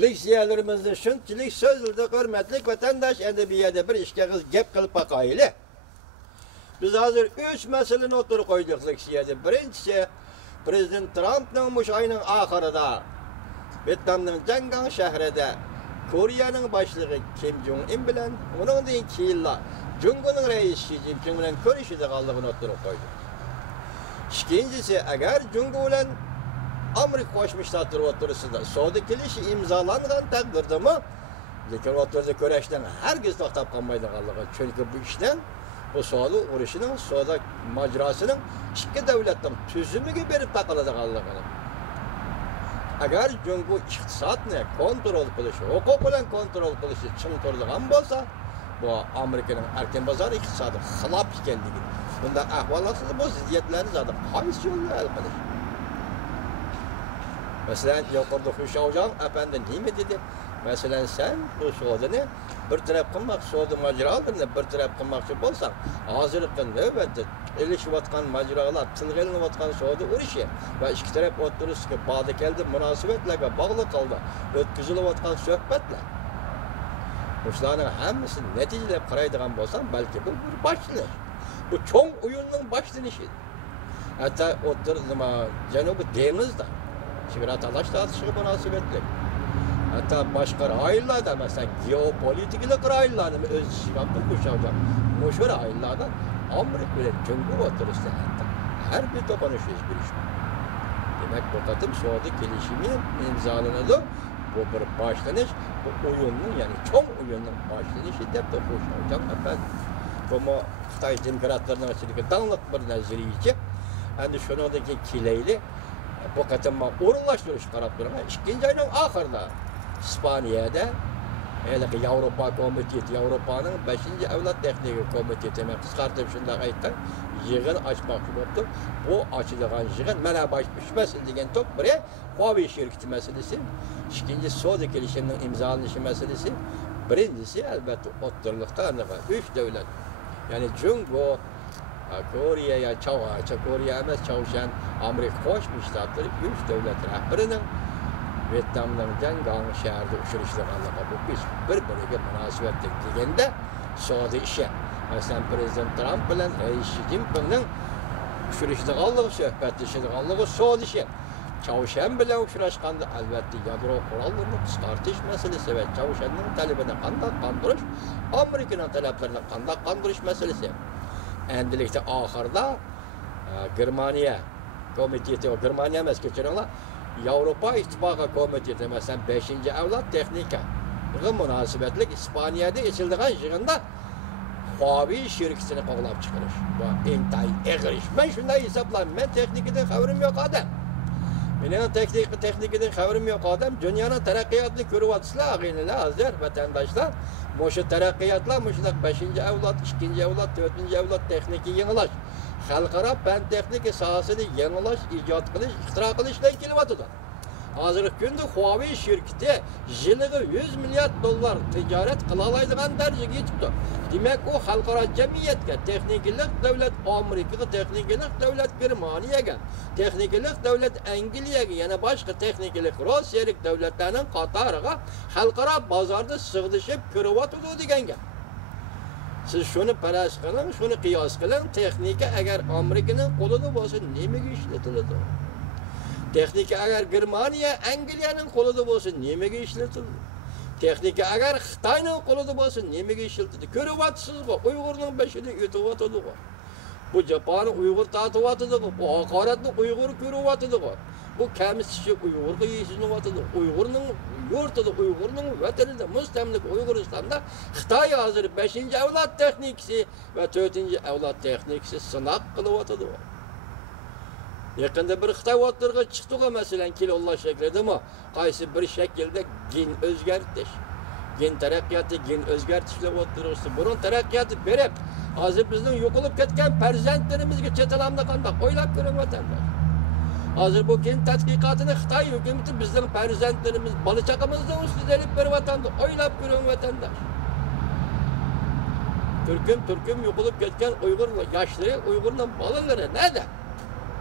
Leksiyelerimizde şunçilik sözlerde hürmetlik vatandaş edebiyede bir işe gep kılıp bakaylı. Biz hazır 3 meseleni oturup koyduk leksiyede. Birincisi, Prezident Trump'ın bu ayının ahırında Vietnam'ın Cangang şehrinde Kore'nin başlığı Kim Jong-un bilen onun deyin ki yılla Jungkook'un reisi Xi Jinping bilen görüşüde kaldığını oturup koyduk. İkincisi, eğer Jungkook bilen Amerika Koşmuş Ştatları oturusunda Soğudu kilişi imzalangan takdirde mi? Lekin oturda köreşten herkes toktap kalmaydı kaldığı. Çünkü bu işten bu Soğudu uğraşının, Soğudu macerasının iki devletten tüzümü gibi verip takıladı kaldığı. Eğer Jungkook iktisatını kontrol kılışı, hukuk bilen kontrol kılışı çın turduğun bolsa, bu Amerika'nın erken pazarı iktisadı hılap ekenligi. Bunda ahvalasında bu ziddiyetlerini zaten kayısı yolda el kılış. Mesela yukarıda Huşa Hocam efendi ne dedi? Mesela sen bu Suud'unu bir taraf kılmak, Suud'u maceralarını bir taraf kılmakçı bolsan, hazırlıkın növbette ilişivatkan maceralar, tılgılanıvatkan Suud'u uruşu ve iki taraf oturursa ki bağda geldi münasebetlerle bağlı kaldı, ötküzülüvatkan sohbetler. Kuşlarının hemmisini neticelep karaydıgan bolsan belki bu bir başlanış. Bu çoğun uyunun başlanışı. Hatta oturduğum Canubu Deniz'de Şirat Alaş'ta atışı münasebetli. Hatta başka ayırlarda mesela geopolitikli ayırlarda öz şiratlı kuşağıcan meşhur ayırlarda Amerika ile Jungkook oturursa hatta her bir dokunuş bir iş. Demek bu katım Suudi gelişimi imzalanıldı. Bu bir başlanış, bu oyunun yani çoğun oyunun başlanışı deyip de kuşağıcan efendim. Ama Xitay demokratlarının açılığı dağınık bir nazariyeci. Yani şunadaki kileyli bu katılma uğurlaştırış taraf duruma. İkinci ayının ahırda İspanya'da Avrupa Komiteti, Avrupa'nın 5. Evlat Teknik Komiteti kıskartıp şundan ayıttan yığın açmak oldu. Bu açılgan yığın mana baş düşmesin degen top buraya Huawei şirketi meselesi. İkinci Suudi gelişiminin imzalanışı meselesi. Birincisi elbette oturlukta 3 devlet. Yani Jungkook, Kore'ye, Kore'ye emas Çavuşan, Amerika Koşmuş Ştatları 3 devlet rehberinin Vietnam'dan Cangang şehirde uçuruşlarına bu bir-biriga münasebetlik degende Suudi işi. Mesela Prezident Trump bilen Xi Jinping'in uçuruşlarına söhbetleşirliği Suudi işi. Çavuşan bilen uçuruşkanda elbette yadro kurallarını çıkartış meselesi ve Çavuşan'ın talebini kandak kandırış, Amerika'nın taleplerini kandak kandırış meselesi. Endilikte ahırda Germaniya Komiteti, o Germaniya emas keçirenler, Avrupa İttifakı Komiteti mesela 5. Evlat Teknika. Bu münasebetlik İspanya'da içildiğin yığında Huawei şirketini qoğlap çıkırış. Bu intay eğiriş. Ben şunday hesaplayayım, ben teknikiden haberim yok adam. Benim teknikiden haberim yok adam. Dünyanın terakkiyatını görüvatıslar, ağıyla hazır vatandaşlar. Moşu terakkiyatlar, moşudak 5. evlat, 2. evlat, 4. evlat tekniki yenilaş. Halkara fen teknik sahasını yenilaş, icat kılış, ihtira kılışla kelivatıdır. Hazırlık günde Huawei şirketi yılığı 100 milyar dolar ticaret kılalaydıgan derece geçipti. Demek o halkara cemiyetke, teknikilik devlet Amerika, teknikilik devlet Germaniyaga, teknikilik devlet Angliyaga, yani başka teknikilik Rusiyalık devletlerinin Katar'a halkara pazarda sığdışıp kürüvatıdı degenge. Siz şunu paras kılın, şunu kıyas kılın, teknika eğer Amerika'nın kolunu olsa nemege işletildi? Teknika eğer Germaniya, Angliyanın kolunu olsa nemege işletildi? Teknika eğer Xitay'nın kolunu olsa nemege işletildi? Körüvatsız bu, Uygur'un beşini yutuvatıdı bu. Bu Japan'ın Uygur tatıvatıdı bu, bu hakaretli Uygur körüvatıdı bu. Bu kemsizce Uygur'u yiyişinivatıdı. Uygur'un yurtuda, Uygur'un vatanında, Müslimlik Uyguristan'da Xitay hazır 5. evlat teknikisi ve 4. evlat teknikisi sınak kılıvatıdı. Yakında bir Xitay oturga çıktığı mesela kilollah şeklinde mi? Kaysi bir şekilde gen özgertiş. Gen terakkiyatı, gen özgertişle oturursa. Bunun terakkiyatı berep. Hazır bizden yok olup ketken perzentlerimizge çetelamda kandak. Oylap görün vatandaş. Hazır bu gen tatbikatını Xitay hükümeti bizden perzentlerimiz, balıçakımızdan üstüzelip bir vatandaş. Oylap görün vatandaş. Türküm yok olup ketken Uygur'la yaşları, Uygur'la balıları nerede?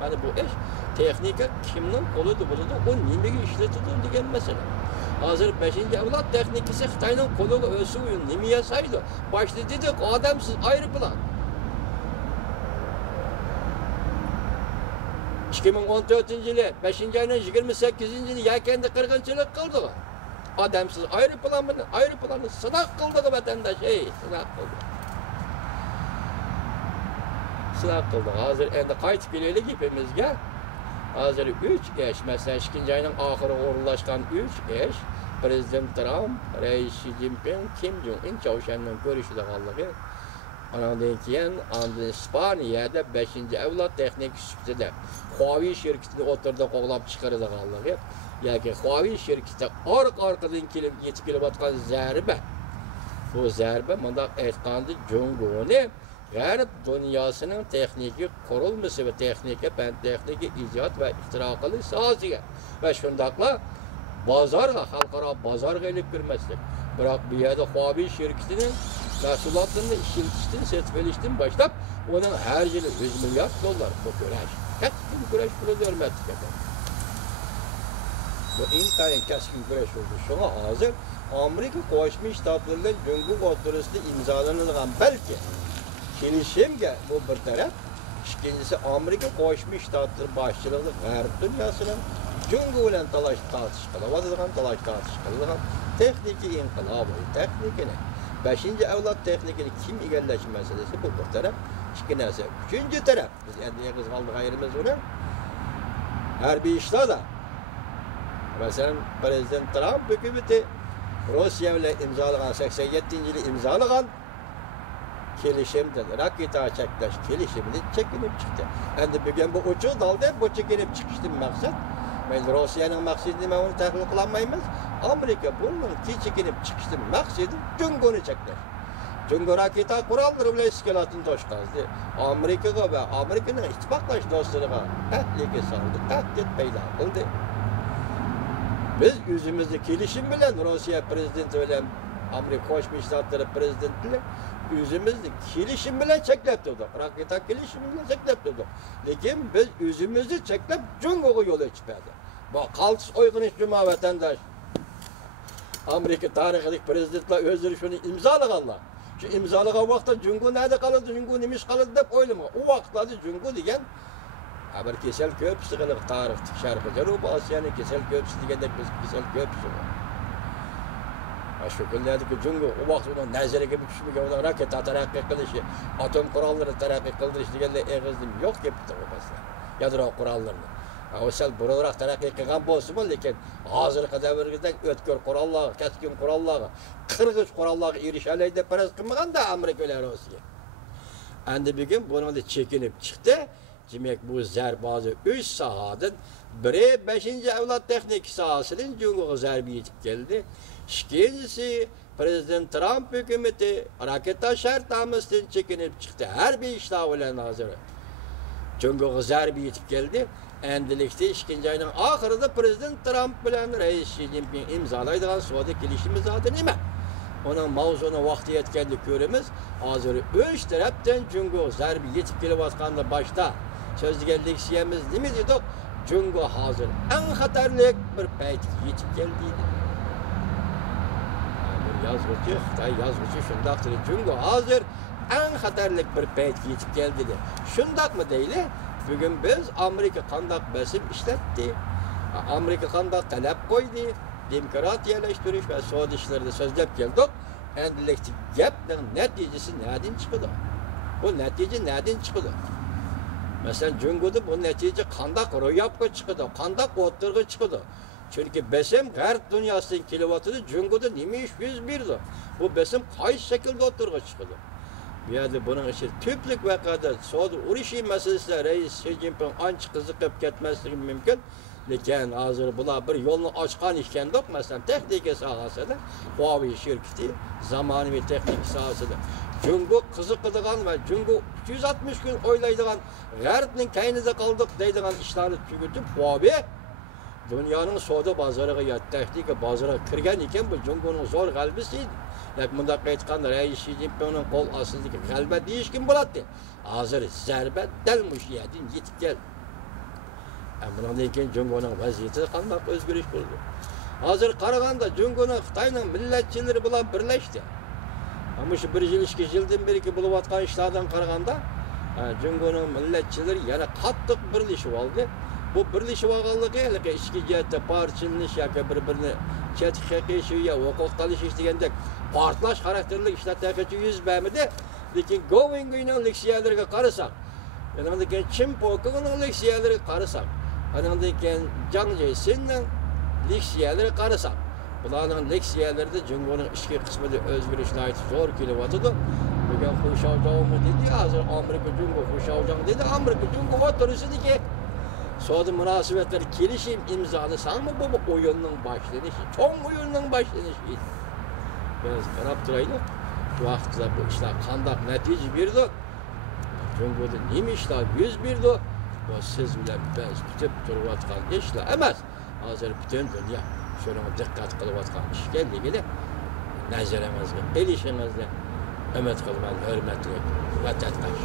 Mana bu ish texnika kimning qo'lida bo'ladi, u nimaga ishlatadi degan masala. Hozir 5-avlod texnikasi Xitoyning qo'liga o'sib, nima yasaydi? Boshda dedik, odamsiz aeroplan. 2014-yili 5-ayning 28-yili yakanda qirg'inchilik qildi. Odamsiz aeroplanni sinaq qildi vatandosh, sinaq qildi. Sinaq qildi. Hozir endi qaytib kelaylik ipimizga. Hozir 3 ish, masalan 2-ayning oxiriga o'rinlashgan 3 ish, Prezident Trump, Reis Xi Jinping, Kim Jong-un Chavshanning ko'rishdiganligi. Ondan keyin İspaniyada 5-avlod texnik sifatida Huawei şirkatini o'tirda qo'g'lab chiqaradiganligi yoki Huawei şirkati orqadan kelib yetib kelayotgan zarba. Bu zarba mundaq aytganda Jungoni G'arb dunyosining texnik qurilmasi va fan texnika ijod va ixtiro qilish sohasiga va shundaqla bozorga, xalqaro bozorga ilib kirmaslik. Biroq bu yerda Huawei şirkatining mahsulotlarini ishlatishdan, setib boshlab, uning har yili $100 milliard bu kurash. Kaskin kurash puli bermoqda. Bu intayin kaskin kurash oldu. Şuna hozir Amerika Qo'shma Shtatlar bilan Jungo o'rtasida imzolanadigan balki kelishimga bu bir taraf, ikkinchisi Amerika Qo'shma Shtatlar boshchiligida G'arb dunyosining Jungo bilan talash-tortish qiladigan texnika inqilobi, texnikani 5-avlod texnikani kim egallashi masalasi bu bir taraf. İki narsa. Üçüncü taraf, biz endi yig'iz qoldi g'ayrimiz uni. Harbiy ishlarda. Masalan, Prezident Trump hukumati Rossiya bilan imzolagan 87-yili imzolagan kelishimdan raketa cheklash kelishimini chekinib chiqdi. Endi bugun bu uchuq dalda bu chekinib chiqishdan maqsad men Rossiyaning maqsadini men uni tahlil qilolmaymiz. Amerika bundan chekinib chiqishdan maqsadi Jungoni cheklash. Jungo raketa qurolları bilan iskolatini toshqazdi. Amerikaga va Amerikaning ittifoqlash do'stlariga tahdid soldi, tahdid paydo qildi. Biz o'zimizni kelishim bilan Rossiya prezidenti bilan Amerika Qo'shma Shtatlari prezidenti bilan o'zimizni kelishim bilan cheklab turdik. Raketa kelishim bilan cheklab turdik. Lekin biz o'zimizni cheklab Jungoga yo'l ochmadik. Bu qaltis uyg'onish juma vatandosh. Amerika tarixidagi prezidentlar o'zlari shuni imzolaganlar. Şu imzalagan vaqtda Jungo nerede qoladi, Jungo nimish qoladi deb o'ylama. U vaqtlarda Jungo degan bir kesel ko'pisi qilib tarixda Sharqiy Janubiy Osiyoning kesel ko'pisi degandek biz kesel ko'pisi bor. Shu kunlardagi Jungo u vaqt uni nazariga tushmagan raketa taraqqiy qilishi, atom qurollari taraqqiy qildirish deganlar eg'izdim yo'q debdi o'zlar. Yadro qurollarini. O'sal burunroq taraqqiy qilgan bo'lsa-mu, lekin hozirgi davrda o'tkir qurollar, kaskin qurollar, qirg'ich qurollarga erishalaydi deb faraz qilmaganda Amerika bilan Rossiya. Endi bugun buni chekinib chiqdi. Demak, bu zarbazi 3 sohadan biri 5-avlod texnik sohasidan Jungoga zarba yetib keldi. Ikkinchisi Prezident Trump hukumati raketa shartnomasidan chekinib chiqdi. Harbiy ishlar bilan hozir Jungoga zarba yetib keldi. Endilikda 2-ayning oxirida Prezident Trump bilan Reis Xi Jinping imzolaydigan savdo kelishimi zoti nima? Onun mavzuni vaqti yetganda ko'ramiz. Hozir 3 tarafdan Jungo zarba yetib kelayotganda boshda so'zlaganlik siyamiz nima dedik? Jungo hozir eng xatarli bir payt yetib keldi. Yazgıcı, Xitoy yazgıcı shundoq dedi. Jungo hozir eng xatarli bir payt yetib keldi dedi. Shundaqmi deyli? Bugün biz Amerika qandaq besim ishlatdi. Amerika qandaq talab qo'ydi. Demokratiyalashtirish va savdo ishlarida so'zlab keldik. Endilikda gapning natijasi nereden chiqadi? Bu natija nereden chiqadi? Masalan, Jungoda bu natija qandaq ro'yobga chiqadi, qandaq o'tirg'i chiqadi. Chunki besim G'arb dunyosidan kelyapti, Jungoda nima ish yuz berdi? Bu besim qaysi shaklda o'tirg'i chiqadi? Bu yerda buning ichi tüplük vaqada savdo urushi masalasida Reis Xi Jinping ancha qiziqib ketmasligi mumkin. Lekin hozir bular bir yo'lni ochgan ekan-da, masalan, texnika sohasida Huawei shirkati zamonaviy texnika sohasida Jungo qiziqadigan va Jungo 360 kun o'ylaydigan G'arbning kaynida qoldik deydigan ishlarni tugatib Huawei dunyoning savdo bozoriga ya texnika bozoriga kirgan ekan. Bu Jungoning zo'r g'alabasi edi. Lekin bundaq aytganda Reis Xi Jinpingning qo'l ostidagi g'alaba deyish kim bo'ladi? Hozir zarba dal mush yerdan yetib keldi. Bundan keyin Jungoning vaziyati qanday o'zgarish bo'ldi? Hozir qaraganda Jungoning Xitoyning millatchilari bilan birlashdi. Ama şu 1 yil 2 yildan beri bo'layotgan ishlardan qaraganda, Jungoning millatchilari yana qattiq birlashib oldi. Bu birlashib olganligi hali ichki jihatda parchalanish yoki bir-birini chetga qiyish yo o'qoq qilish degandek portlash xarakterli ishlar taqacha yuz bermadi. Lekin Govingining leksiyalariga qarasak, yana keyin Chimpokining leksiyalariga qarasak, ana keyin Jang Jae-sinning leksiyalariga qarasak, bularning leksiyalarida Jungoning ichki qismida o'zgarishlar zo'r kelyapti. Bugun Xushaojang dedi, hozir Amerika Jungo Xushaojang dedi, Amerika Jungo o'tirisidagi savdo munosabatlar kelishim imzolasanmi bu o'yinning boshlanishi, cho'ng o'yinning boshlanishi. Biz qarab turaylik. Bu vaqtda bu ishlar qanday natija berdi? Jungoda nima ishlar yuz berdi? Bu siz bilan biz kutib turayotgan ishlar emas. Hozir butun dunyo shunga diqqat qilayotgan ishga nazarimizga, elishingizni umid qilaman, hurmatli vatandosh.